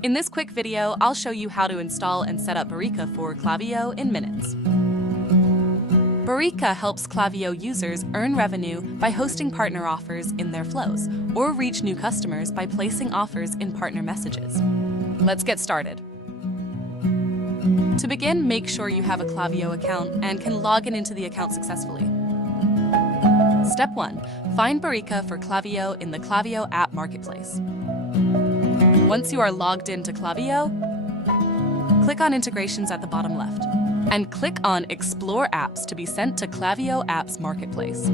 In this quick video, I'll show you how to install and set up Barika for Klaviyo in minutes. Barika helps Klaviyo users earn revenue by hosting partner offers in their flows, or reach new customers by placing offers in partner messages. Let's get started. To begin, make sure you have a Klaviyo account and can log into the account successfully. Step 1. Find Barika for Klaviyo in the Klaviyo app marketplace. Once you are logged into Klaviyo, click on Integrations at the bottom left, and click on Explore Apps to be sent to Klaviyo Apps Marketplace.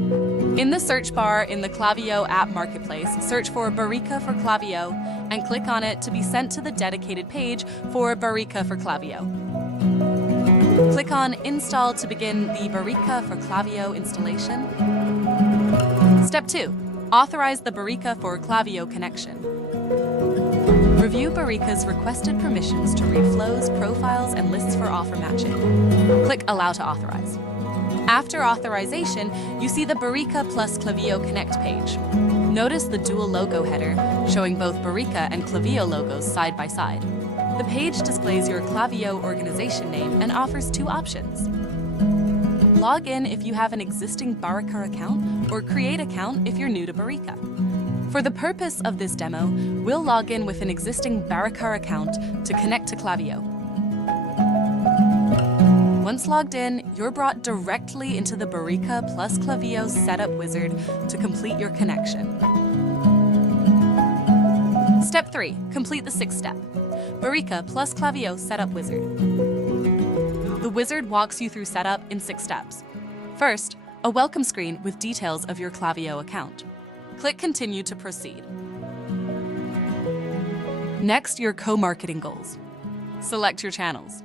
In the search bar in the Klaviyo App Marketplace, search for Barika for Klaviyo and click on it to be sent to the dedicated page for Barika for Klaviyo. Click on Install to begin the Barika for Klaviyo installation. Step 2. Authorize the Barika for Klaviyo connection. Review Barika's requested permissions to read flows, profiles, and lists for offer matching. Click Allow to authorize. After authorization, you see the Barika plus Klaviyo Connect page. Notice the dual logo header, showing both Barika and Klaviyo logos side by side. The page displays your Klaviyo organization name and offers two options. Log in if you have an existing Barika account, or create account if you're new to Barika. For the purpose of this demo, we'll log in with an existing Barika account to connect to Klaviyo. Once logged in, you're brought directly into the Barika plus Klaviyo setup wizard to complete your connection. Step 3. Complete the sixth step. Barika plus Klaviyo setup wizard. The wizard walks you through setup in 6 steps. First, a welcome screen with details of your Klaviyo account. Click Continue to proceed. Next, your co-marketing goals. Select your channels.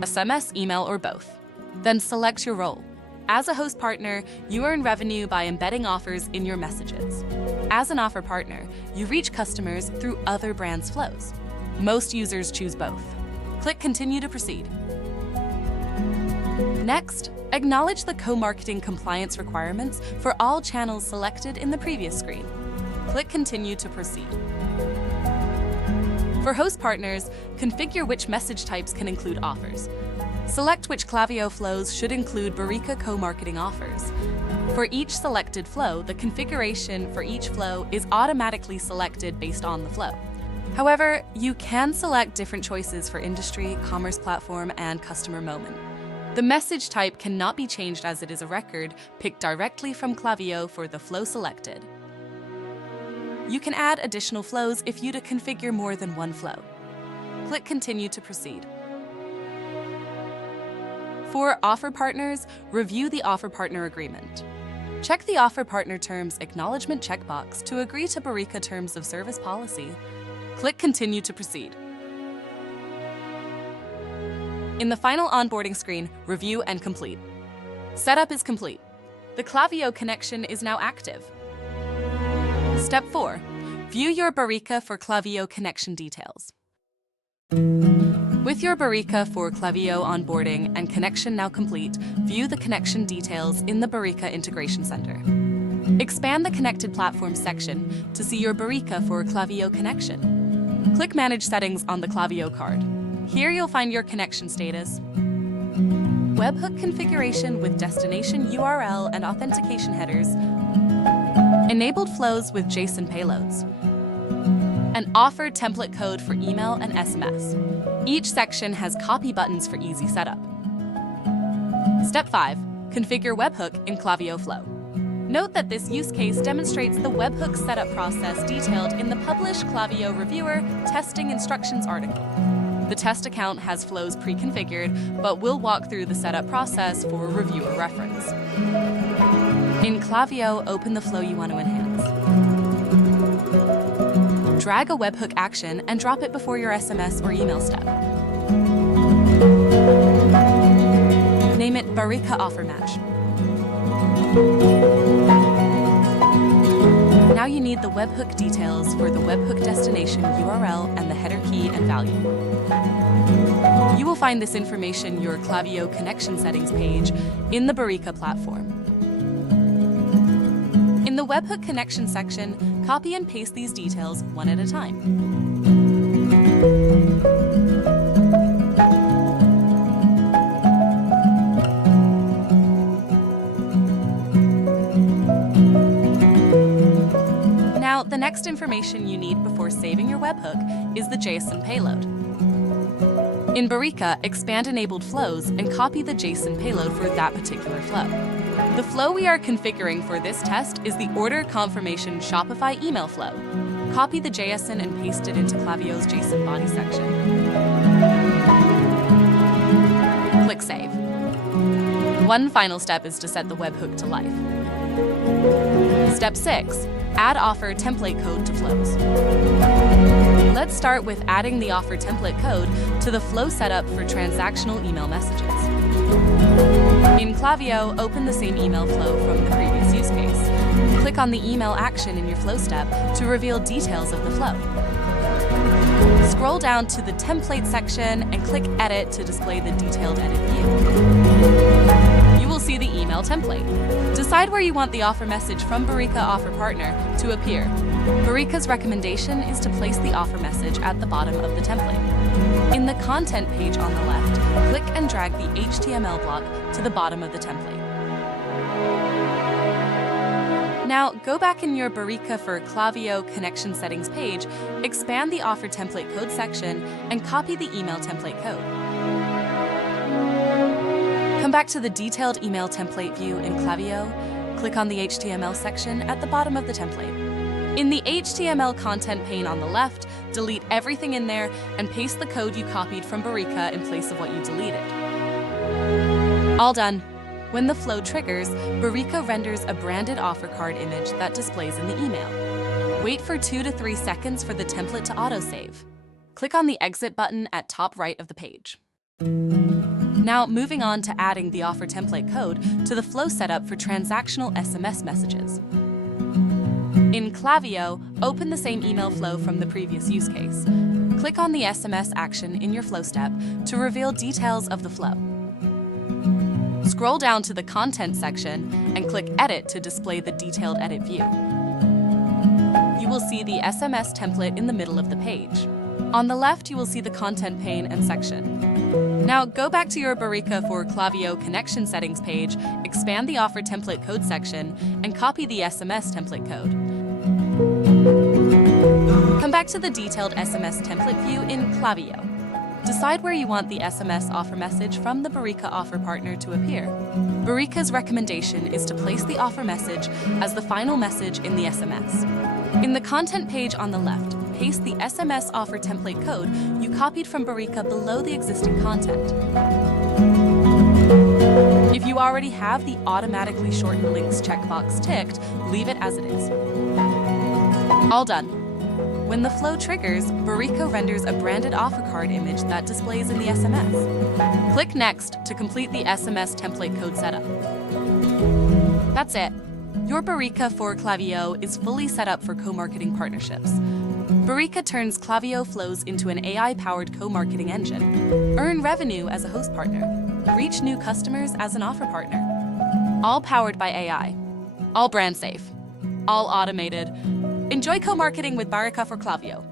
SMS, email, or both. Then select your role. As a host partner, you earn revenue by embedding offers in your messages. As an offer partner, you reach customers through other brands' flows. Most users choose both. Click Continue to proceed. Next, acknowledge the co-marketing compliance requirements for all channels selected in the previous screen. Click Continue to proceed. For host partners, configure which message types can include offers. Select which Klaviyo flows should include Barika co-marketing offers. For each selected flow, the configuration for each flow is automatically selected based on the flow. However, you can select different choices for industry, commerce platform, and customer moment. The message type cannot be changed as it is a record picked directly from Klaviyo for the flow selected. You can add additional flows if you configure more than one flow. Click Continue to proceed. For offer partners, review the offer partner agreement. Check the offer partner terms acknowledgement checkbox to agree to Barika terms of service policy. Click Continue to proceed. In the final onboarding screen, review and complete. Setup is complete. The Klaviyo connection is now active. Step 4. View your Barika for Klaviyo connection details. With your Barika for Klaviyo onboarding and connection now complete, view the connection details in the Barika Integration Centre. Expand the Connected Platforms section to see your Barika for Klaviyo connection. Click Manage Settings on the Klaviyo card. Here you'll find your connection status, webhook configuration with destination URL and authentication headers, enabled flows with JSON payloads, an offer template code for email and SMS. Each section has copy buttons for easy setup. Step 5. Configure webhook in Klaviyo Flow. Note that this use case demonstrates the webhook setup process detailed in the published Klaviyo Reviewer Testing Instructions article. The test account has flows pre-configured, but we'll walk through the setup process for reviewer reference. In Klaviyo, open the flow you want to enhance. Drag a webhook action and drop it before your SMS or email step. Name it Barika Offer Match. Now you need the webhook details for the webhook destination URL and the header key and value. You will find this information in your Klaviyo connection settings page in the Barika platform. In the webhook connection section, copy and paste these details one at a time. information you need before saving your webhook is the JSON payload. In Barika, expand enabled flows and copy the JSON payload for that particular flow. The flow we are configuring for this test is the order confirmation Shopify email flow. Copy the JSON and paste it into Klaviyo's JSON body section. Click Save. One final step is to set the webhook to life. Step 6. Add offer template code to flows. Let's start with adding the offer template code to the flow setup for transactional email messages. In Klaviyo, open the same email flow from the previous use case. Click on the email action in your flow step to reveal details of the flow. Scroll down to the template section and click Edit to display the detailed edit view. You will see the email template. Decide where you want the offer message from Barika Offer Partner to appear. Barika's recommendation is to place the offer message at the bottom of the template. In the content page on the left, click and drag the HTML block to the bottom of the template. Now, go back in your Barika for Klaviyo connection settings page, expand the offer template code section, and copy the email template code. Come back to the detailed email template view in Klaviyo, click on the HTML section at the bottom of the template. In the HTML content pane on the left, delete everything in there and paste the code you copied from Barika in place of what you deleted. All done. When the flow triggers, Barika renders a branded offer card image that displays in the email. Wait for 2 to 3 seconds for the template to autosave. Click on the Exit button at top right of the page. Now, moving on to adding the offer template code to the flow setup for transactional SMS messages. In Klaviyo, open the same email flow from the previous use case. Click on the SMS action in your flow step to reveal details of the flow. Scroll down to the content section and click Edit to display the detailed edit view. You will see the SMS template in the middle of the page. On the left, you will see the content pane and section. Now, go back to your Barika for Klaviyo connection settings page, expand the offer template code section, and copy the SMS template code. Come back to the detailed SMS template view in Klaviyo. Decide where you want the SMS offer message from the Barika Offer Partner to appear. Barika's recommendation is to place the offer message as the final message in the SMS. In the content page on the left, paste the SMS offer template code you copied from Barika below the existing content. If you already have the automatically shorten links checkbox ticked, leave it as it is. All done. When the flow triggers, Barika renders a branded offer card image that displays in the SMS. Click Next to complete the SMS template code setup. That's it. Your Barika for Klaviyo is fully set up for co-marketing partnerships. Barika turns Klaviyo flows into an AI-powered co-marketing engine. Earn revenue as a host partner. Reach new customers as an offer partner. All powered by AI. All brand safe. All automated. Enjoy co-marketing with Barika for Klaviyo.